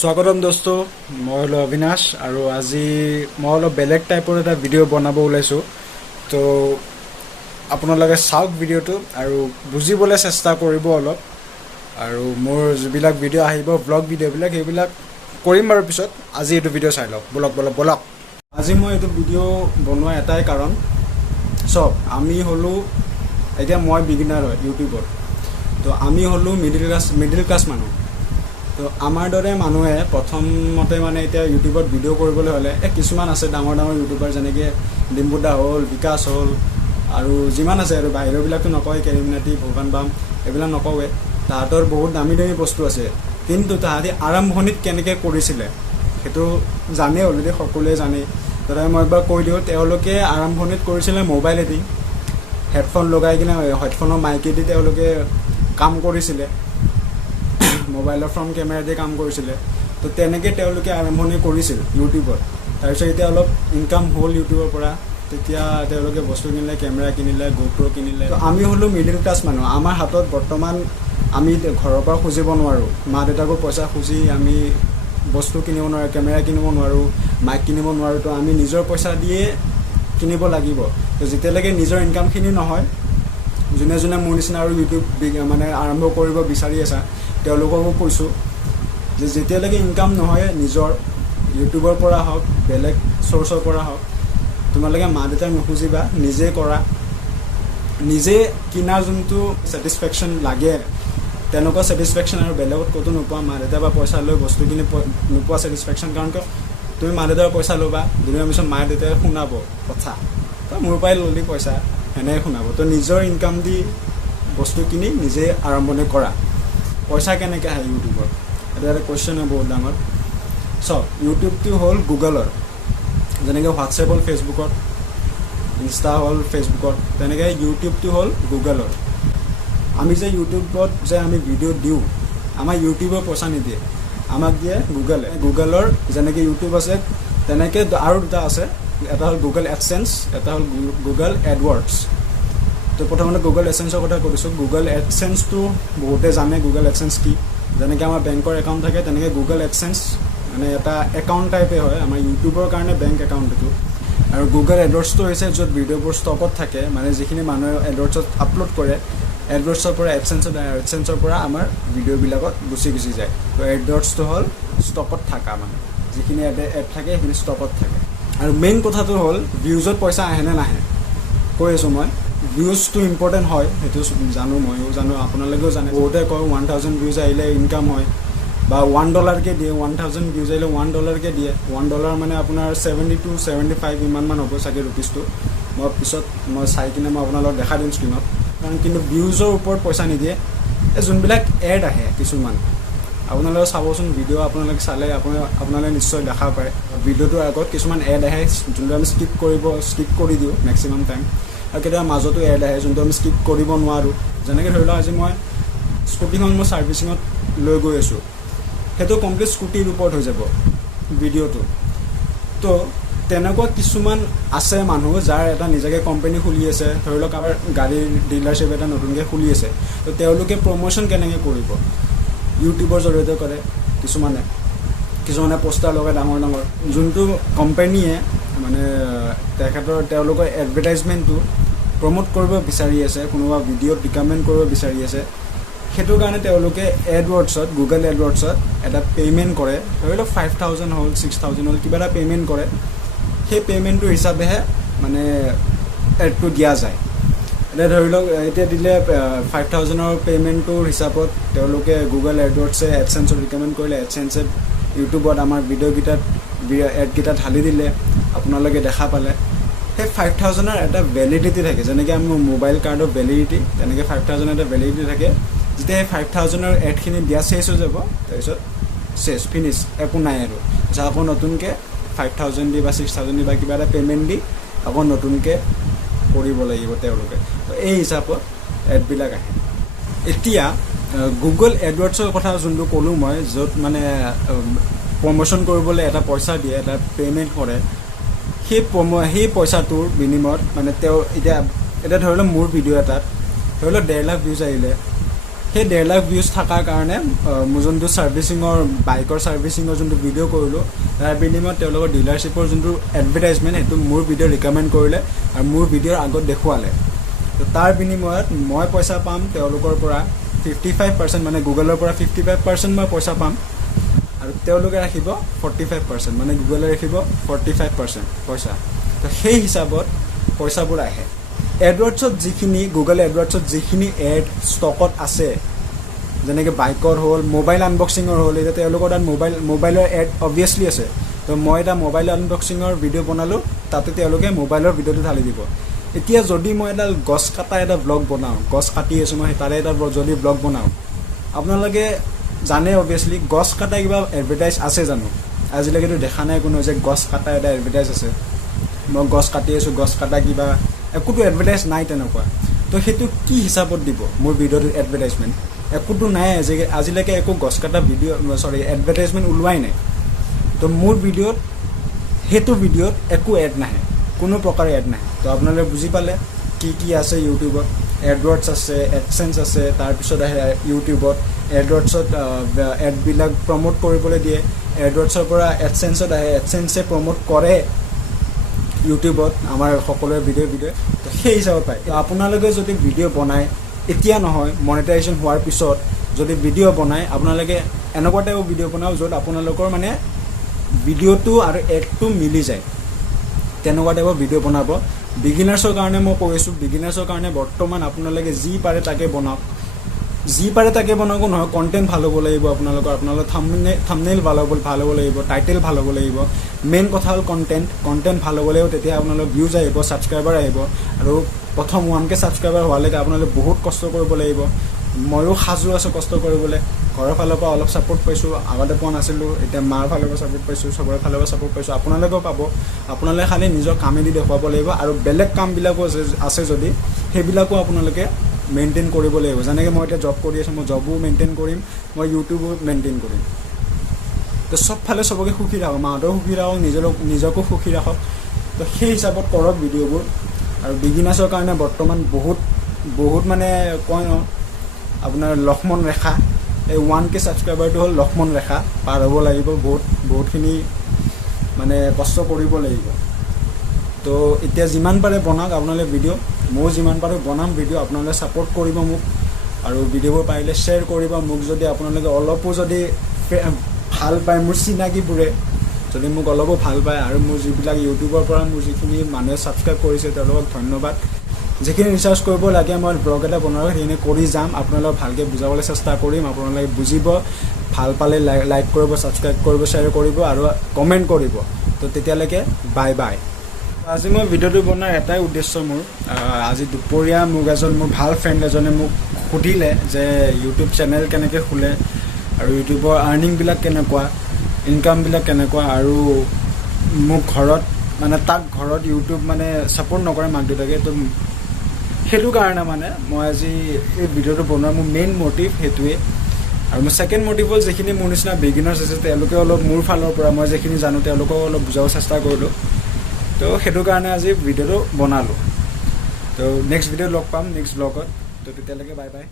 স্বাগতম দোস্ত, মই হলো অবিনাশ আৰু আজি মই অলপ বেলেগ টাইপৰ এটা ভিডিঅ' বনাব ওলাইছোঁ। তো আপোনালোকে চাওক ভিডিঅ'টো আৰু বুজিবলৈ চেষ্টা কৰিব অলপ। আৰু মোৰ যিবিলাক ভিডিঅ' আহিব ব্লগ ভিডিঅ'বিলাক সেইবিলাক কৰিম বাৰু পিছত। আজি এইটো ভিডিঅ' চাই লওক, বলক। আজি মই এইটো ভিডিঅ' বনোৱা এটাই কাৰণ, চাওক আমি হ'লোঁ এতিয়া মই বিগিনাৰ হয় ইউটিউবত। তো আমি হ'লোঁ মিডিল ক্লাছ মানুহ। তো আমাৰ দৰে মানুহে প্ৰথমতে মানে এতিয়া ইউটিউবত ভিডিঅ' কৰিবলৈ হ'লে কিছুমান আছে ডাঙৰ ইউটিউবাৰ, যেনেকৈ ডিম্বুদা হ'ল, বিকাশ হ'ল আৰু যিমান আছে আৰু বাহিৰৰবিলাকতো নকয়, কেৰিমিনাটি, ভুৱান বাম এইবিলাক নকওঁৱে। তাহাঁতৰ বহুত দামী বস্তু আছে, কিন্তু তাহাঁতি আৰম্ভণিত কেনেকৈ কৰিছিলে সেইটো জানে, অলৰেডি সকলোৱে জানে। তাতে মই একবাৰ কৈ দিওঁ, তেওঁলোকে আৰম্ভণিত কৰিছিলে মোবাইলেদি, হেডফোন লগাই কিনে হেডফোনৰ মাইকেদি তেওঁলোকে কাম কৰিছিলে, মোবাইলৰ ফ্ৰণ্ট কেমেৰাদি কাম কৰিছিলে। তো তেনেকৈ তেওঁলোকে আৰম্ভণি কৰিছিল ইউটিউবত। তাৰপিছত এতিয়া অলপ ইনকাম হ'ল ইউটিউবৰ পৰা। তেতিয়া তেওঁলোকে বস্তু কিনিলে, কেমেৰা কিনিলে, GoPro কিনিলে। তো আমি হ'লোঁ মিডিল ক্লাছ মানুহ। আমাৰ হাতত বৰ্তমান আমি ঘৰৰ পৰা খুজিব নোৱাৰোঁ, মা দেউতাকো পইচা খুজি আমি বস্তু কিনিব নোৱাৰোঁ, কেমেৰা কিনিব নোৱাৰোঁ, মাইক কিনিব নোৱাৰোঁ। তো আমি নিজৰ পইচা দিয়ে কিনিব লাগিব। তো যেতিয়ালৈকে নিজৰ ইনকামখিনি নহয়, যোনে মোৰ নিচিনা আৰু ইউটিউব মানে আৰম্ভ কৰিব বিচাৰি আছা তেওঁলোককো কৈছোঁ যে যেতিয়ালৈকে ইনকাম নহয় নিজৰ ইউটিউবৰ পৰা হওক, বেলেগ চ'ৰ্চৰ পৰা হওক, তোমালোকে মা দেউতাক নুখুজিবা, নিজে কৰা। নিজে কিনাৰ যোনটো ছেটিছফেকশ্যন লাগে, তেনেকুৱা ছেটিছফেকশ্যন আৰু বেলেগত ক'তো নোপোৱা। মা দেউতাৰ পৰা পইচা লৈ বস্তু কিনি নোপোৱা ছেটিছফেকশ্যন। কাৰণ কিয়, তুমি মা দেউতাৰ পইচা ল'বা, দুদিনৰ পিছত মা দেউতাই শুনাব কথা, তো মোৰ পৰাই ল'লি পইচা, সেনেকৈ শুনাব। তো নিজৰ ইনকাম দি বস্তু কিনি নিজে আৰম্ভণি কৰা। পইচা কেনেকৈ আহে ইউটিউবত, এইটো এটা কুৱেশ্যন হয় বহুত ডাঙৰ। চাওক, ইউটিউবটো হ'ল গুগলৰ, যেনেকৈ হোৱাটছএপ হ'ল ফেচবুকত, ইনষ্টা হ'ল ফেচবুকত, তেনেকৈ ইউটিউবটো হ'ল গুগলৰ। আমি যে ইউটিউবত যে আমি ভিডিঅ' দিওঁ, আমাৰ ইউটিউবৰ পইচা নিদিয়ে, আমাক দিয়ে গুগলে। গুগলৰ যেনেকৈ ইউটিউব আছে তেনেকৈ আৰু দুটা আছে, এটা হ'ল গুগল এডচেন্স, এটা হ'ল গুগল এডৱৰ্ডছ। তো প্ৰথমতে গুগল এডচেন্সৰ কথা কৈছোঁ। গুগল এডচেন্সটো বহুতে জানে গুগল এডচেন্স কি। যেনেকৈ আমাৰ বেংকৰ একাউণ্ট থাকে, তেনেকৈ গুগল এডচেন্স মানে এটা একাউণ্ট টাইপে হয় আমাৰ ইউটিউবৰ কাৰণে বেংক একাউণ্ট এইটো। আৰু গুগল এডৱৰ্ডছটো হৈছে য'ত ভিডিঅ'বোৰ ষ্টকত থাকে, মানে যিখিনি মানুহে এডৱৰ্ডছত আপলোড কৰে, এডৱৰ্ডছৰ পৰা এডচেন্সৰ পৰা আমাৰ ভিডিঅ'বিলাকত গুচি যায়। তো এডৱৰ্ডছটো হ'ল ষ্টকত থকা, মানে যিখিনি এড থাকে সেইখিনি ষ্টকত থাকে। আৰু মেইন কথাটো হ'ল ভিউজত পইচা আহেনে নাহে। কৈ আছোঁ মই, ভিউজটো ইম্পৰ্টেণ্ট হয়, সেইটো জানো, ময়ো জানো, আপোনালোকেও জানে। বহুতে কয় 1000 ভিউজ আহিলে ইনকাম হয়, বা $1কে দিয়ে, 1000 ভিউজ আহিলে $1কে দিয়ে। $1 মানে আপোনাৰ 70 to 75 ইমানমান হ'ব চাগে ৰুপিজটো। মই পিছত চাই কিনে মই আপোনালোকক দেখাই দিম স্ক্ৰীণত। কাৰণ কিন্তু ভিউজৰ ওপৰত পইচা নিদিয়ে। এই যোনবিলাক এড আহে কিছুমান, আপোনালোকে চাবচোন, ভিডিঅ' আপোনালোকে চালে আপোনালোকে নিশ্চয় দেখা পায়, ভিডিঅ'টোৰ আগত কিছুমান এড আহে যোনটো আমি স্কিপ কৰি দিওঁ মেক্সিমাম টাইম। আৰু কেতিয়াবা মাজতো এড আহে যোনটো আমি স্কিপ কৰিব নোৱাৰোঁ। যেনেকৈ ধৰি লওক, আজি মই স্কুটিখন মই ছাৰ্ভিচিঙত লৈ গৈ আছোঁ, সেইটো কমপ্লিট স্কুটিৰ ওপৰত হৈ যাব ভিডিঅ'টো। তো তেনেকুৱা কিছুমান আছে মানুহ যাৰ এটা নিজাকৈ কোম্পানী খুলি আছে, ধৰি লওক আমাৰ গাড়ীৰ ডিলাৰশ্বিপ এটা নতুনকৈ খুলি আছে। তো তেওঁলোকে প্ৰমোশ্যন কেনেকৈ কৰিব, ইউটিউবৰ জৰিয়তে কৰে। কিছুমানে পোষ্টাৰ লগায় ডাঙৰ যোনটো কোম্পানীয়ে মানে তেওঁলোকৰ এডভাৰটাইজমেণ্টটো প্ৰমোট কৰিব বিচাৰি আছে, কোনোবা ভিডিঅ'ত ৰিকমেণ্ড কৰিব বিচাৰি আছে, সেইটো কাৰণে তেওঁলোকে এডৱৰ্ডছত, গুগল এডৱৰ্ডছত এটা পে'মেণ্ট কৰে। ধৰি লওক 5000 হ'ল, 6000 হ'ল, কিবা এটা পে'মেণ্ট কৰে। সেই পে'মেণ্টটোৰ হিচাপেহে মানে এডটো দিয়া যায়। এতিয়া ধৰি লওক, এতিয়া দিলে 5000ৰ পে'মেণ্টটোৰ হিচাপত তেওঁলোকে গুগল এডৱৰ্ডছে এডচেন্সত ৰিকমেণ্ড কৰিলে, এডচেন্সে ইউটিউবত আমাৰ এডকেইটা ঢালি দিলে, আপোনালোকে দেখা পালে। সেই 5000ৰ এটা ভেলিডিটি থাকে, যেনেকৈ আমাৰ মোবাইল কাৰ্ডৰ ভেলিডিটি, তেনেকৈ 5000ৰ এটা ভেলিডিটি থাকে। যেতিয়া সেই 5000ৰ এডখিনি দিয়া চেছ হৈ যাব, তাৰপিছত চেছ, ফিনিছ, একো নাই আৰু। তাৰপিছত আকৌ নতুনকৈ 5000 দি বা 6000 দি বা কিবা এটা পে'মেণ্ট দি আকৌ নতুনকৈ কৰিব লাগিব তেওঁলোকে। তো এই হিচাপত এডবিলাক আহে। এতিয়া গুগল এডৱৰ্ডছৰ কথা যোনটো ক'লোঁ মই, য'ত মানে প্ৰমোশ্যন কৰিবলৈ এটা পইচা দিয়ে, এটা পে'মেণ্ট কৰে, সেই পইচাটোৰ বিনিময়ত মানে তেওঁ এতিয়া ধৰি লওক মোৰ ভিডিঅ' এটাত ধৰি লওক 1.5 লাখ ভিউজ আহিলে, সেই 1.5 লাখ ভিউজ থকাৰ কাৰণে মোৰ যোনটো ছাৰ্ভিচিঙৰ বাইকৰ ছাৰ্ভিচিঙৰ যোনটো ভিডিঅ' কৰিলোঁ তাৰ বিনিময়ত তেওঁলোকৰ ডিলাৰশ্বিপৰ যোনটো এডভাৰটাইজমেণ্ট সেইটো মোৰ ভিডিঅ' ৰিকমেণ্ড কৰিলে আৰু মোৰ ভিডিঅ'ৰ আগত দেখুৱালে। তো তাৰ বিনিময়ত মই পইচা পাম তেওঁলোকৰ পৰা 55%, মানে গুগলৰ পৰা 55% মই পইচা পাম আৰু তেওঁলোকে ৰাখিব 45%, মানে গুগলে ৰাখিব 45% পইচা। তো সেই হিচাপত পইচাবোৰ আহে। এডৱাৰ্ডছত যিখিনি গুগল এডৱাৰ্ডছত যিখিনি এড ষ্টকত আছে, যেনেকৈ বাইকৰ হ'ল, মোবাইল আনবক্সিঙৰ হ'ল, এতিয়া তেওঁলোকৰ তাত মোবাইলৰ এড অবভিয়াছলি আছে। তো মই এটা মোবাইল আনবক্সিঙৰ ভিডিঅ' বনালোঁ, তাতে তেওঁলোকে মোবাইলৰ ভিডিঅ'টো ঢালি দিব। এতিয়া যদি মই এডাল গছ কাটা এটা ব্লগ বনাওঁ, গছ কাটি আছোঁ মই, তাৰে এটা যদি ব্লগ বনাওঁ, আপোনালোকে জানে অবভিয়াছলি গছ কাটা কিবা এডভাৰটাইজ আছে জানো? আজিলৈকেতো দেখা নাই কোনো যে গছ কাটা এটা এডভাৰটাইজ আছে। মই গছ কাটি আছোঁ, গছ কাটা কিবা একোতো এডভাৰটাইজ নাই তেনেকুৱা। তো সেইটো কি হিচাপত দিব মোৰ ভিডিঅ'টোত এডভাৰটাইজমেণ্ট? একোতো নাই, আজিলৈকে একো গছ কাটা এডভাৰটাইজমেণ্ট ওলোৱাই নাই। তো মোৰ ভিডিঅ'ত সেইটো ভিডিঅ'ত একো এড নাহে, কোনো প্ৰকাৰে এড নাহে। তো আপোনালোকে বুজি পালে কি আছে ইউটিউবত। এডৱাৰ্ডছ আছে, এডচেন্স আছে, তাৰপিছত আহে ইউটিউবত এডৱাৰ্ডছত এডবিলাক প্ৰমোট কৰিবলৈ দিয়ে, এডৱাৰ্ডছৰ পৰা এডচেন্সত আহে, এডচেন্সে প্ৰমোট কৰে ইউটিউবত আমাৰ সকলোৰে ভিডিঅ'। তো সেই হিচাপত পায়। আপোনালোকে যদি ভিডিঅ' বনায়, এতিয়া নহয় মনিটাইজেশ্যন হোৱাৰ পিছত যদি ভিডিঅ' বনায়, আপোনালোকে এনেকুৱা টাইপৰ ভিডিঅ' বনাওক য'ত আপোনালোকৰ মানে ভিডিঅ'টো আৰু এডটো মিলি যায়, তেনেকুৱা টাইপৰ ভিডিঅ' বনাব। বিগিনাৰ্ছৰ কাৰণে মই কৈছোঁ, বিগিনাৰ্ছৰ কাৰণে বৰ্তমান আপোনালোকে যি পাৰে তাকে বনাওক। যি পাৰে তাকে বনাওক নহয়, কণ্টেণ্ট ভাল হ'ব লাগিব আপোনালোকৰ থাম্বনেইল ভাল হ'ব লাগিব, টাইটেল ভাল হ'ব লাগিব। মেইন কথা হ'ল কণ্টেণ্ট ভাল হ'ব লাগিব, তেতিয়া আপোনালোকৰ ভিউজ আহিব, ছাবস্ক্ৰাইবাৰ আহিব। আৰু প্ৰথম 1K ছাবস্ক্ৰাইবাৰ হোৱালৈকে আপোনালোকে বহুত কষ্ট কৰিব লাগিব। ময়ো সাজু আছোঁ কষ্ট কৰিবলৈ, ঘৰৰ ফালৰ পৰা অলপ ছাপোৰ্ট পাইছোঁ, আগতে পোৱা নাছিলোঁ, এতিয়া মাৰ ফালৰ পৰা ছাপোৰ্ট পাইছোঁ, চবৰে ফালৰ পৰা ছাপোৰ্ট পাইছোঁ। আপোনালোকেও পাব। আপোনালোকে খালি নিজৰ কামেদি দেখুৱাব লাগিব, আৰু বেলেগ কামবিলাকো আছে যদি সেইবিলাকো আপোনালোকে মেইনটেইন কৰিব লাগিব। যেনেকৈ মই এতিয়া জব কৰি আছোঁ, মই জবো মেইনটেইন কৰিম, মই ইউটিউবো মেইনটেইন কৰিম। তো চবফালে চবকে সুখী ৰাখক, মাহঁতেও সুখী ৰাখক, নিজকো সুখী ৰাখক। তো সেই হিচাপত কৰক ভিডিঅ'বোৰ। আৰু বিগিনাৰ্ছৰ কাৰণে বৰ্তমান বহুত মানে কয় ন, আপোনাৰ লক্ষ্মণ ৰেখা, এই 1K ছাবস্ক্ৰাইবাৰটো হ'ল লক্ষ্মণ ৰেখা, পাৰ হ'ব লাগিব, বহুতখিনি মানে কষ্ট কৰিব লাগিব। তো এতিয়া যিমান পাৰে বনাওক আপোনালোকে ভিডিঅ', ময়ো যিমান পাৰোঁ বনাম ভিডিঅ'। আপোনালোকে ছাপোৰ্ট কৰিব মোক, আৰু ভিডিঅ'বোৰ পাৰিলে শ্বেয়াৰ কৰিব মোক। যদি আপোনালোকে অলপো যদি ভাল পায়, মোৰ চিনাকিবোৰে যদি মোক অলপো ভাল পায়, আৰু মোৰ যিবিলাক ইউটিউবৰ পৰা মোৰ যিখিনি মানুহে ছাবস্ক্ৰাইব কৰিছে তেওঁলোকক ধন্যবাদ। যিখিনি ৰিচাৰ্চ কৰিব লাগে মই ব্লগ এটা বনাওঁ, সেইখিনি কৰি যাম। আপোনালোকক ভালকৈ বুজাবলৈ চেষ্টা কৰিম, আপোনালোকে বুজিব। ভাল পালে লাইক কৰিব, ছাবস্ক্ৰাইব কৰিব, শ্বেয়াৰ কৰিব আৰু কমেণ্ট কৰিব। তো তেতিয়ালৈকে বাই বাই। আজি মই ভিডিঅ'টো বনোৱাৰ এটাই উদ্দেশ্য মোৰ, আজি দুপৰীয়া মোৰ ভাল ফ্ৰেণ্ড এজনে মোক সুধিলে যে ইউটিউব চেনেল কেনেকৈ খোলে, আৰু ইউটিউবৰ আৰ্নিংবিলাক কেনেকুৱা, ইনকামবিলাক কেনেকুৱা, আৰু মোক তাক ঘৰত ইউটিউব মানে ছাপোৰ্ট নকৰে মাক দেউতাকে। তো সেইটো কাৰণে মানে মই আজি এই ভিডিঅ'টো বনোৱাৰ মোৰ মেইন মটিভ সেইটোৱে। আৰু মোৰ ছেকেণ্ড মটিভ হ'ল যিখিনি মোৰ নিচিনা বিগিনাৰ্ছ আছে তেওঁলোকে অলপ মোৰ ফালৰ পৰা মই যিখিনি জানো তেওঁলোকক অলপ বুজাব চেষ্টা কৰিলোঁ। তো সেইটো কাৰণে আজি ভিডিঅ'টো বনালোঁ। তো নেক্সট ভিডিঅ'ত লগ পাম, নেক্সট ব্লগত। তো তেতিয়ালৈকে বাই বাই।